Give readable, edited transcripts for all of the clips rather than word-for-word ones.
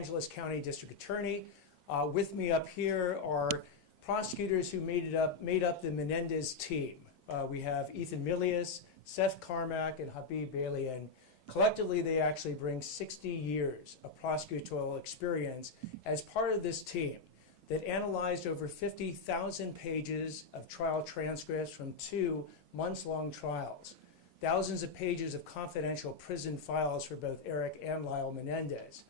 Angeles County District Attorney. With me up here are prosecutors who made up the Menendez team. We have Ethan Milius, Seth Carmack, and Habib Bailey, and collectively they actually bring 60 years of prosecutorial experience as part of this team that analyzed over 50,000 pages of trial transcripts from 2 months-long trials, thousands of pages of confidential prison files for both Eric and Lyle Menendez.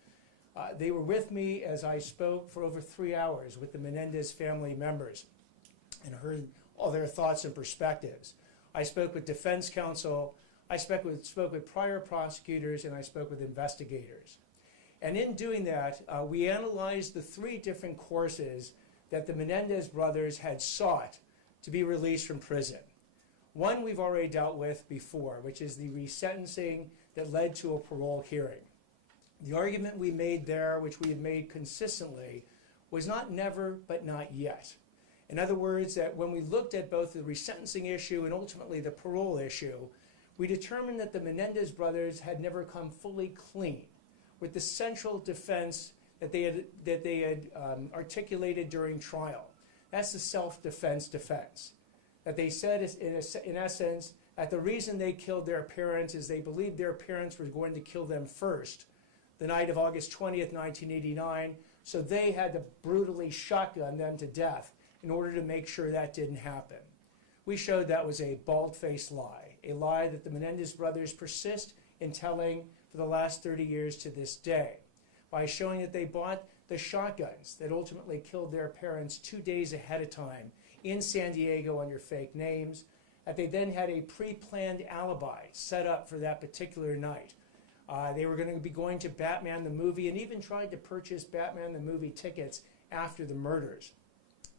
They were with me as I spoke for over 3 hours with the Menendez family members and heard all their thoughts and perspectives. I spoke with defense counsel, I spoke with prior prosecutors, and I spoke with investigators. And in doing that, we analyzed the 3 different courses that the Menendez brothers had sought to be released from prison. One we've already dealt with before, which is the resentencing that led to a parole hearing. The argument we made there, which we have made consistently, was not never, but not yet. In other words, that when we looked at both the resentencing issue and ultimately the parole issue, we determined that the Menendez brothers had never come fully clean with the central defense that they had articulated during trial. That's the self-defense defense. That they said, in essence, that the reason they killed their parents is they believed their parents were going to kill them first the night of August 20th, 1989, so they had to brutally shotgun them to death in order to make sure that didn't happen. We showed that was a bald-faced lie, a lie that the Menendez brothers persist in telling for the last 30 years to this day, by showing that they bought the shotguns that ultimately killed their parents 2 days ahead of time in San Diego under fake names, that they then had a pre-planned alibi set up for that particular night. They were going to be going to Batman the movie and even tried to purchase Batman the movie tickets after the murders.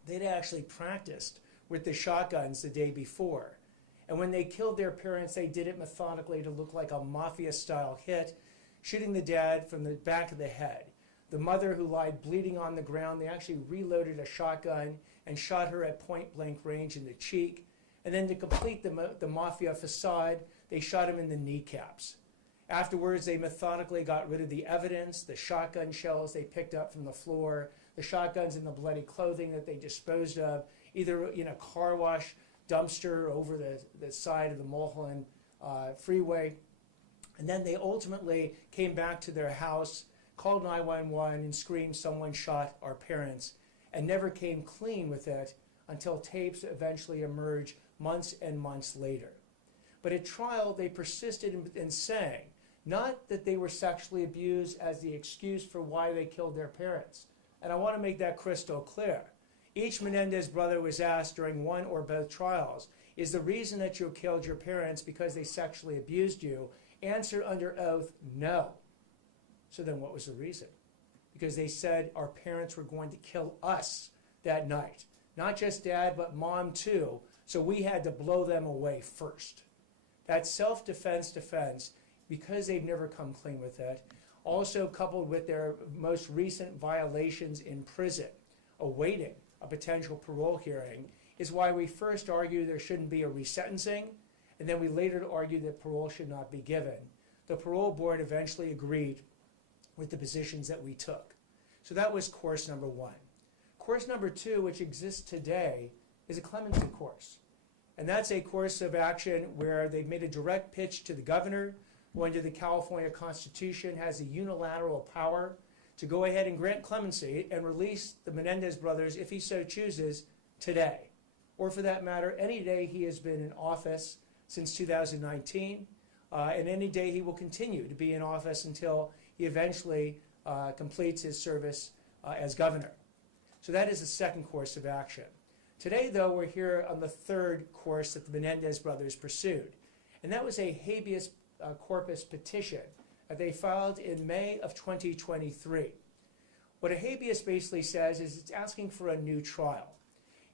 They'd actually practiced with the shotguns the day before. And when they killed their parents, they did it methodically to look like a mafia-style hit, shooting the dad from the back of the head. The mother, who lied bleeding on the ground, they actually reloaded a shotgun and shot her at point-blank range in the cheek. And then to complete the mafia facade, they shot him in the kneecaps. Afterwards, they methodically got rid of the evidence, the shotgun shells they picked up from the floor, the shotguns and the bloody clothing that they disposed of, either in a car wash dumpster over the side of the Mulholland freeway. And then they ultimately came back to their house, called 911, and screamed, "Someone shot our parents," and never came clean with it until tapes eventually emerged months and months later. But at trial, they persisted in saying, not that they were sexually abused as the excuse for why they killed their parents. And I want to make that crystal clear. Each Menendez brother was asked during one or both trials, is the reason that you killed your parents because they sexually abused you? Answer under oath, no. So then what was the reason? Because they said our parents were going to kill us that night. Not just dad, but mom too. So we had to blow them away first. That self-defense defense, because they've never come clean with it, also coupled with their most recent violations in prison, awaiting a potential parole hearing, is why we first argued there shouldn't be a resentencing, and then we later argued that parole should not be given. The parole board eventually agreed with the positions that we took. So that was course number 1. Course number 2, which exists today, is a clemency course. And that's a course of action where they've made a direct pitch to the governor, who under the California Constitution has a unilateral power to go ahead and grant clemency and release the Menendez brothers, if he so chooses, today. Or for that matter, any day he has been in office since 2019, and any day he will continue to be in office until he eventually completes his service as governor. So that is the second course of action. Today, though, we're here on the third course that the Menendez brothers pursued, and that was a habeas corpus petition that they filed in May of 2023. What a habeas basically says is it's asking for a new trial.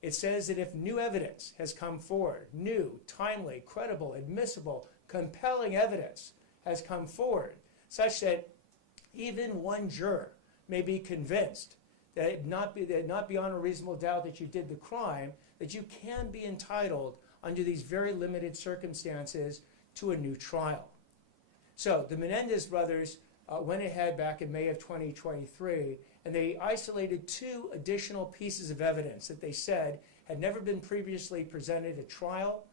It says that if new evidence has come forward, new, timely, credible, admissible, compelling evidence has come forward, such that even one juror may be convinced that not beyond a reasonable doubt that you did the crime, that you can be entitled under these very limited circumstances to a new trial. So the Menendez brothers went ahead back in May of 2023, and they isolated 2 additional pieces of evidence that they said had never been previously presented at trial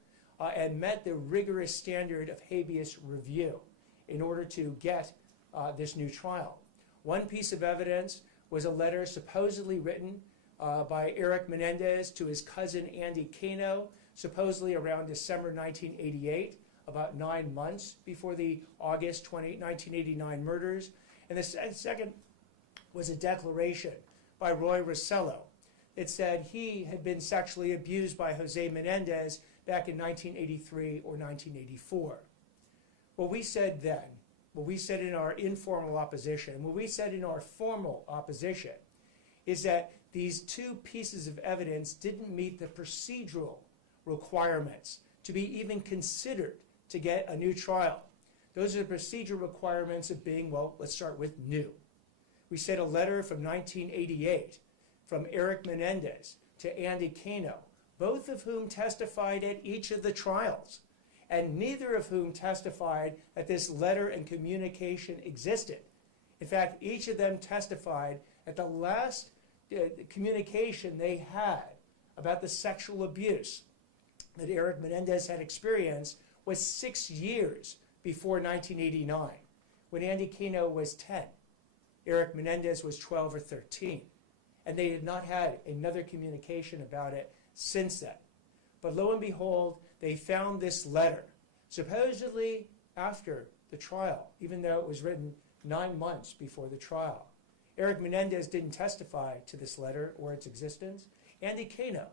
and met the rigorous standard of habeas review in order to get this new trial. One piece of evidence was a letter supposedly written by Eric Menendez to his cousin Andy Cano, supposedly around December 1988, about 9 months before the August 1989 murders. And the second was a declaration by Roy Rossello. It said he had been sexually abused by Jose Menendez back in 1983 or 1984. What we said then, what we said in our informal opposition, what we said in our formal opposition, is that these 2 pieces of evidence didn't meet the procedural requirements to be even considered to get a new trial. Those are the procedural requirements of being, well, let's start with new. We said a letter from 1988 from Eric Menendez to Andy Cano, both of whom testified at each of the trials, and neither of whom testified that this letter and communication existed. In fact, each of them testified at the last communication they had about the sexual abuse that Eric Menendez had experienced was 6 years before 1989, when Andy Cano was 10. Eric Menendez was 12 or 13. And they had not had another communication about it since then. But lo and behold, they found this letter, supposedly after the trial, even though it was written 9 months before the trial. Eric Menendez didn't testify to this letter or its existence. Andy Cano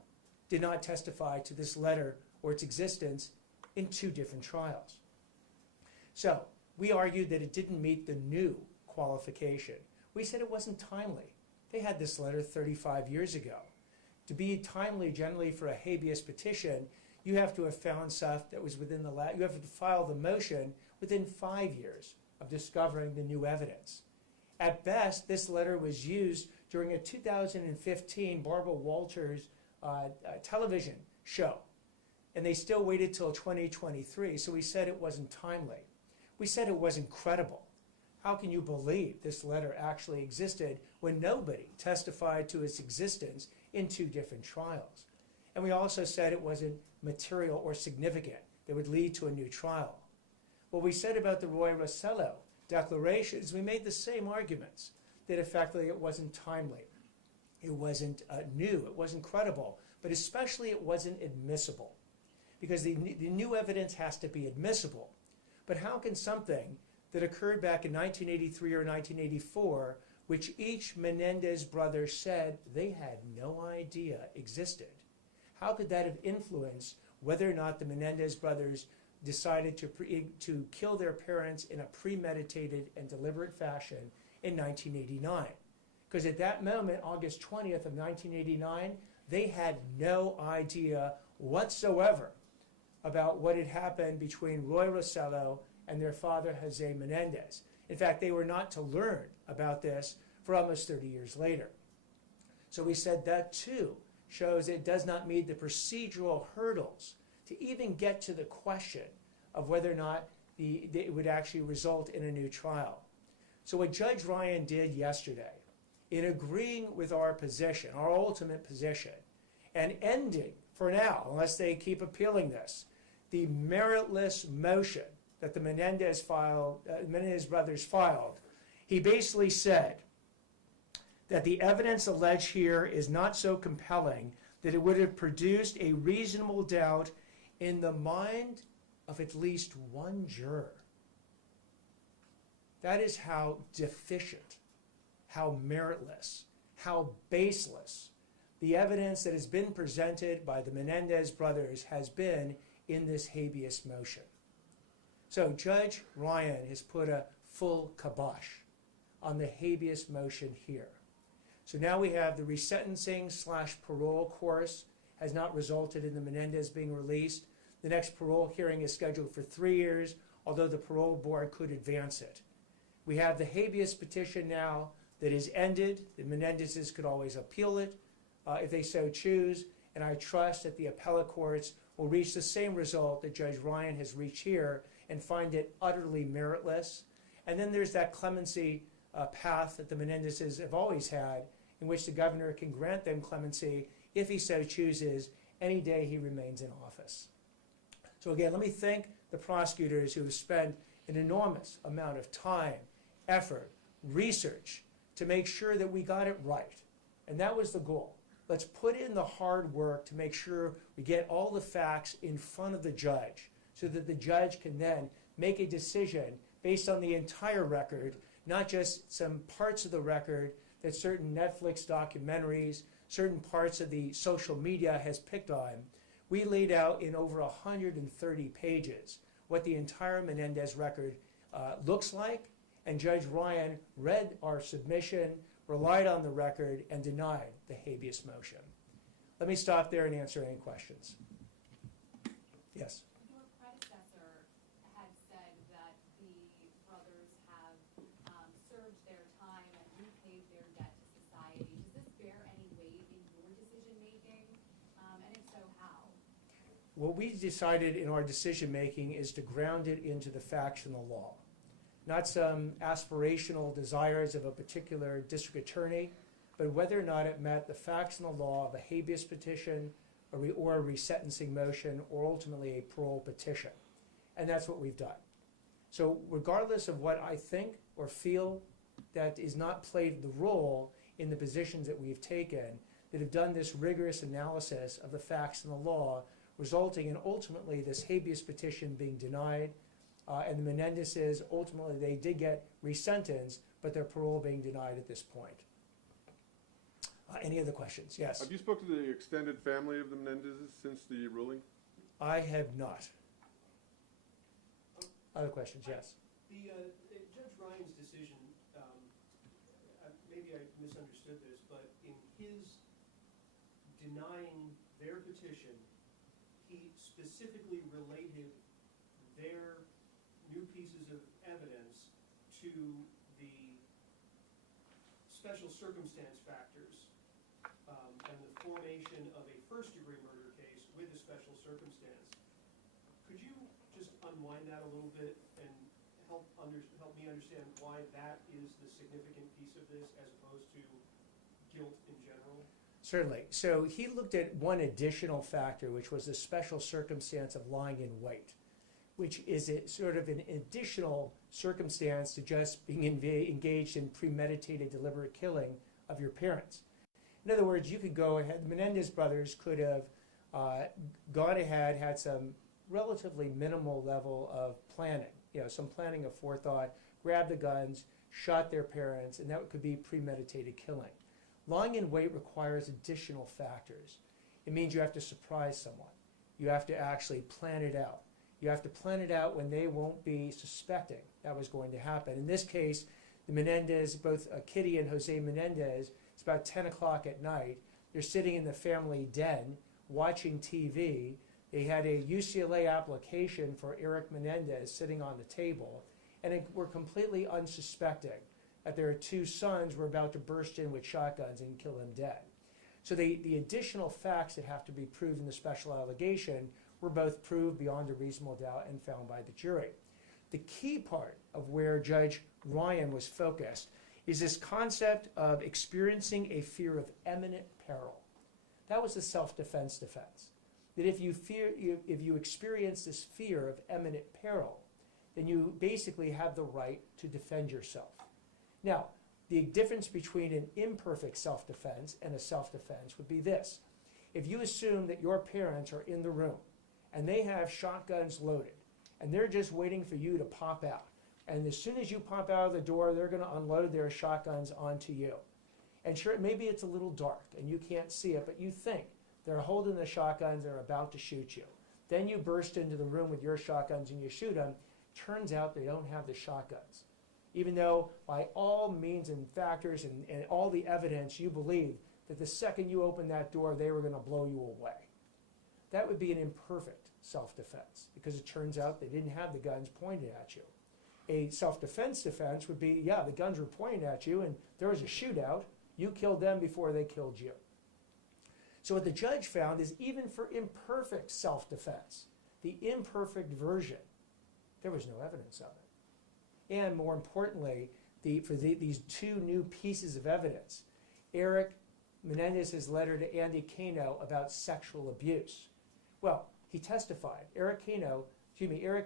did not testify to this letter or its existence in 2 different trials. So we argued that it didn't meet the new qualification. We said it wasn't timely. They had this letter 35 years ago. To be timely generally for a habeas petition, you have to have found stuff that was within you have to file the motion within 5 years of discovering the new evidence. At best, this letter was used during a 2015 Barbara Walters television show, and they still waited till 2023, so we said it wasn't timely. We said it wasn't credible. How can you believe this letter actually existed when nobody testified to its existence in 2 different trials? And we also said it wasn't material or significant that would lead to a new trial. What we said about the Roy Rossello declarations, we made the same arguments, that effectively it wasn't timely, it wasn't new, it wasn't credible, but especially it wasn't admissible, because the new evidence has to be admissible. But how can something that occurred back in 1983 or 1984, which each Menendez brother said they had no idea existed, how could that have influenced whether or not the Menendez brothers decided to kill their parents in a premeditated and deliberate fashion in 1989? Because at that moment, August 20th of 1989, they had no idea whatsoever about what had happened between Roy Rossello and their father, Jose Menendez. In fact, they were not to learn about this for almost 30 years later. So we said that too shows it does not meet the procedural hurdles to even get to the question of whether or not it would actually result in a new trial. So what Judge Ryan did yesterday, in agreeing with our position, our ultimate position, and ending, for now, unless they keep appealing this, the meritless motion that the Menendez brothers filed, he basically said that the evidence alleged here is not so compelling that it would have produced a reasonable doubt in the mind of at least one juror. That is how deficient, how meritless, how baseless the evidence that has been presented by the Menendez brothers has been in this habeas motion. So Judge Ryan has put a full kibosh on the habeas motion here. So now we have the resentencing/parole course has not resulted in the Menendez being released. The next parole hearing is scheduled for 3 years, although the parole board could advance it. We have the habeas petition now that is ended. The Menendezes could always appeal it if they so choose, and I trust that the appellate courts will reach the same result that Judge Ryan has reached here and find it utterly meritless. And then there's that clemency path that the Menendezes have always had, in which the governor can grant them clemency if he so chooses any day he remains in office. So again, let me thank the prosecutors who have spent an enormous amount of time, effort, research to make sure that we got it right. And that was the goal. Let's put in the hard work to make sure we get all the facts in front of the judge so that the judge can then make a decision based on the entire record, not just some parts of the record that certain Netflix documentaries, certain parts of the social media has picked on. We laid out in over 130 pages what the entire Menendez record looks like, and Judge Ryan read our submission, relied on the record, and denied the habeas motion. Let me stop there and answer any questions. Yes? Your predecessor had said that the brothers have served their time and repaid their debt to society. Does this bear any weight in your decision-making? And if so, how? What we decided in our decision-making is to ground it into the facts and the law. Not some aspirational desires of a particular district attorney, but whether or not it met the facts and the law of a habeas petition or a resentencing motion or ultimately a parole petition. And that's what we've done. So regardless of what I think or feel, that is not played the role in the positions that we've taken that have done this rigorous analysis of the facts and the law, resulting in ultimately this habeas petition being denied. And the Menendezes, ultimately, they did get resentenced, but their parole being denied at this point. Any other questions? Yes. Have you spoken to the extended family of the Menendezes since the ruling? I have not. Other questions? Yes. Judge Ryan's decision, maybe I misunderstood this, but in his denying their petition, he specifically related their new pieces of evidence to the special circumstance factors and the formation of a first-degree murder case with a special circumstance. Could you just unwind that a little bit and help me understand why that is the significant piece of this as opposed to guilt in general? Certainly. So he looked at one additional factor, which was the special circumstance of lying in wait, which is sort of an additional circumstance to just being engaged in premeditated deliberate killing of your parents. In other words, you could go ahead, the Menendez brothers could have gone ahead, had some relatively minimal level of planning, some planning of forethought, grabbed the guns, shot their parents, and that could be premeditated killing. Lying in wait requires additional factors. It means you have to surprise someone. You have to actually plan it out. You have to plan it out when they won't be suspecting that was going to happen. In this case, the Menendez, both Kitty and Jose Menendez, it's about 10 o'clock at night. They're sitting in the family den watching TV. They had a UCLA application for Eric Menendez sitting on the table, and they were completely unsuspecting that their two sons were about to burst in with shotguns and kill them dead. So the additional facts that have to be proved in the special allegation were both proved beyond a reasonable doubt and found by the jury. The key part of where Judge Ryan was focused is this concept of experiencing a fear of imminent peril. That was the self-defense defense. That if you experience this fear of imminent peril, then you basically have the right to defend yourself. Now, the difference between an imperfect self-defense and a self-defense would be this. If you assume that your parents are in the room and they have shotguns loaded and they're just waiting for you to pop out, and as soon as you pop out of the door, they're going to unload their shotguns onto you. And sure, maybe it's a little dark and you can't see it, but you think they're holding the shotguns, they're about to shoot you. Then you burst into the room with your shotguns and you shoot them. Turns out they don't have the shotguns. Even though by all means and factors and all the evidence you believe that the second you open that door, they were going to blow you away. That would be an imperfect self-defense because it turns out they didn't have the guns pointed at you. A self-defense defense would be, yeah, the guns were pointed at you and there was a shootout. You killed them before they killed you. So what the judge found is even for imperfect self-defense, the imperfect version, there was no evidence of it. And more importantly, these two new pieces of evidence, Eric Menendez's letter to Andy Cano about sexual abuse. Well, he testified. Eric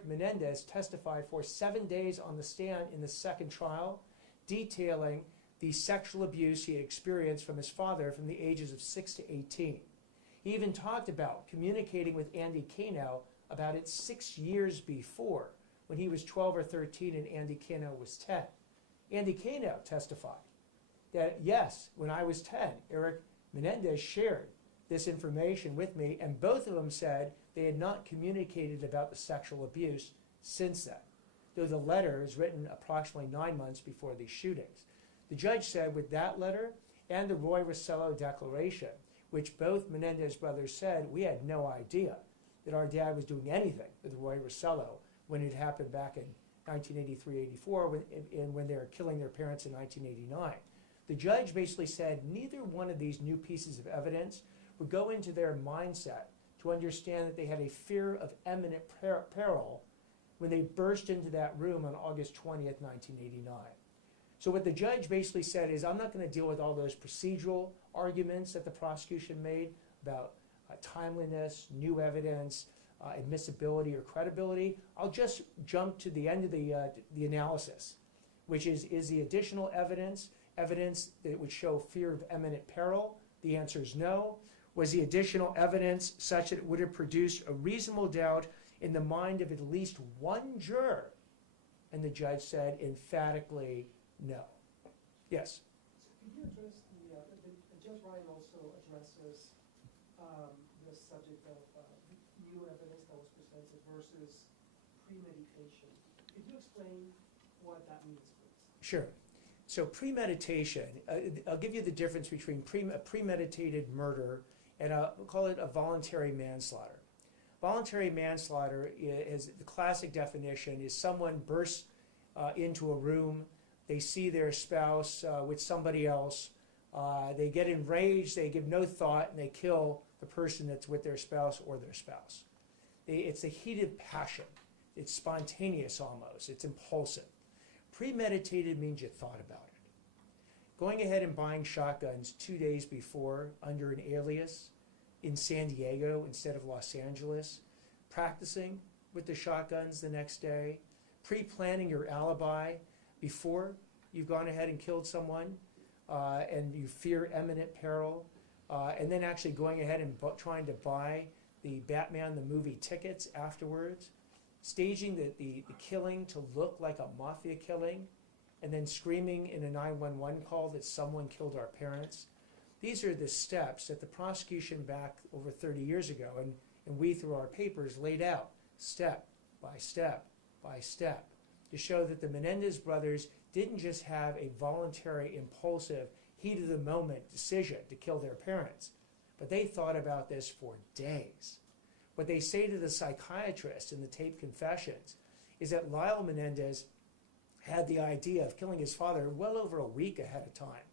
Menendez testified for 7 days on the stand in the second trial, detailing the sexual abuse he had experienced from his father from the ages of 6 to 18. He even talked about communicating with Andy Cano about it 6 years before, when he was 12 or 13 and Andy Cano was 10. Andy Cano testified that, yes, when I was 10, Eric Menendez shared this information with me, and both of them said they had not communicated about the sexual abuse since then, though the letter is written approximately 9 months before these shootings. The judge said with that letter and the Roy Rossello declaration, which both Menendez brothers said, we had no idea that our dad was doing anything with Roy Rossello when it happened back in 1983-84 when they were killing their parents in 1989. The judge basically said neither one of these new pieces of evidence would go into their mindset to understand that they had a fear of imminent peril when they burst into that room on August 20th, 1989. So what the judge basically said is, I'm not going to deal with all those procedural arguments that the prosecution made about timeliness, new evidence, admissibility or credibility. I'll just jump to the end of the analysis, which is the additional evidence that would show fear of imminent peril? The answer is no. Was the additional evidence such that it would have produced a reasonable doubt in the mind of at least one juror? And the judge said emphatically no. Yes? So could you address Judge Ryan also addresses the subject of new evidence that was presented versus premeditation. Could you explain what that means, please? Sure. So premeditation, I'll give you the difference between a premeditated murder and we'll call it a voluntary manslaughter. Voluntary manslaughter is the classic definition is someone bursts into a room, they see their spouse with somebody else, they get enraged, they give no thought, and they kill the person that's with their spouse or their spouse. It's a heat of passion. It's spontaneous almost. It's impulsive. Premeditated means you thought about it. Going ahead and buying shotguns 2 days before under an alias in San Diego instead of Los Angeles, practicing with the shotguns the next day, pre-planning your alibi before you've gone ahead and killed someone and you fear imminent peril, and then actually going ahead and trying to buy the Batman the movie tickets afterwards, staging the killing to look like a mafia killing, and then screaming in a 911 call that someone killed our parents. These are the steps that the prosecution back over 30 years ago, and we through our papers laid out step by step by step to show that the Menendez brothers didn't just have a voluntary, impulsive, heat of the moment decision to kill their parents, but they thought about this for days. What they say to the psychiatrist in the taped confessions is that Lyle Menendez had the idea of killing his father well over a week ahead of time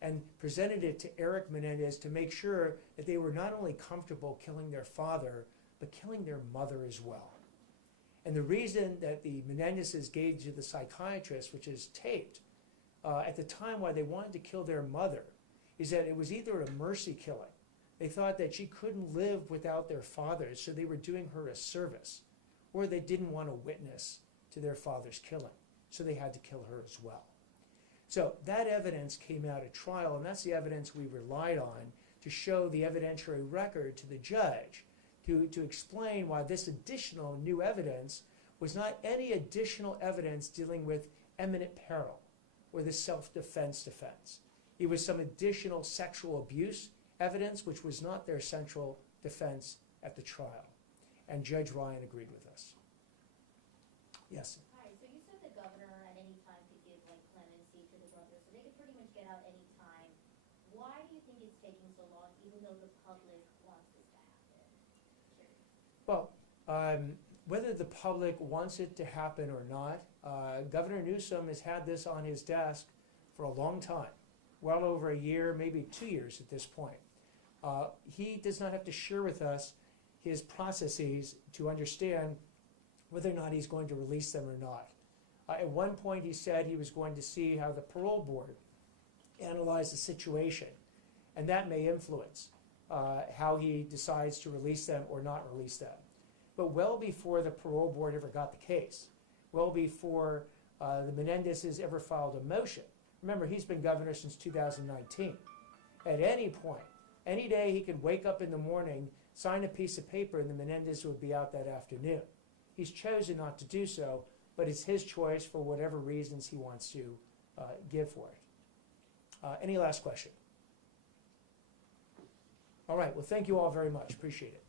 and presented it to Eric Menendez to make sure that they were not only comfortable killing their father, but killing their mother as well. And the reason that the Menendezes gave to the psychiatrist, which is taped, at the time why they wanted to kill their mother, is that it was either a mercy killing. They thought that she couldn't live without their father, so they were doing her a service, or they didn't want to witness to their father's killing, so they had to kill her as well. So that evidence came out at trial, and that's the evidence we relied on to show the evidentiary record to the judge, to explain why this additional new evidence was not any additional evidence dealing with imminent peril or the self-defense defense. It was some additional sexual abuse evidence, which was not their central defense at the trial. And Judge Ryan agreed with us. Yes? Hi, so you said the governor at any time could give clemency to the brothers, so they could pretty much get out any time. Why do you think it's taking so long, even though the public wants this to happen? Well, whether the public wants it to happen or not, Governor Newsom has had this on his desk for a long time, well over a year, maybe 2 years at this point. He does not have to share with us his processes to understand whether or not he's going to release them or not. At one point, he said he was going to see how the parole board analyzed the situation, and that may influence how he decides to release them or not release them. But well before the parole board ever got the case, well before the Menendezes ever filed a motion, remember, he's been governor since 2019. At any point, any day he could wake up in the morning, sign a piece of paper, and the Menendez would be out that afternoon. He's chosen not to do so, but it's his choice for whatever reasons he wants to give for it. Any last question? All right, well, thank you all very much. Appreciate it.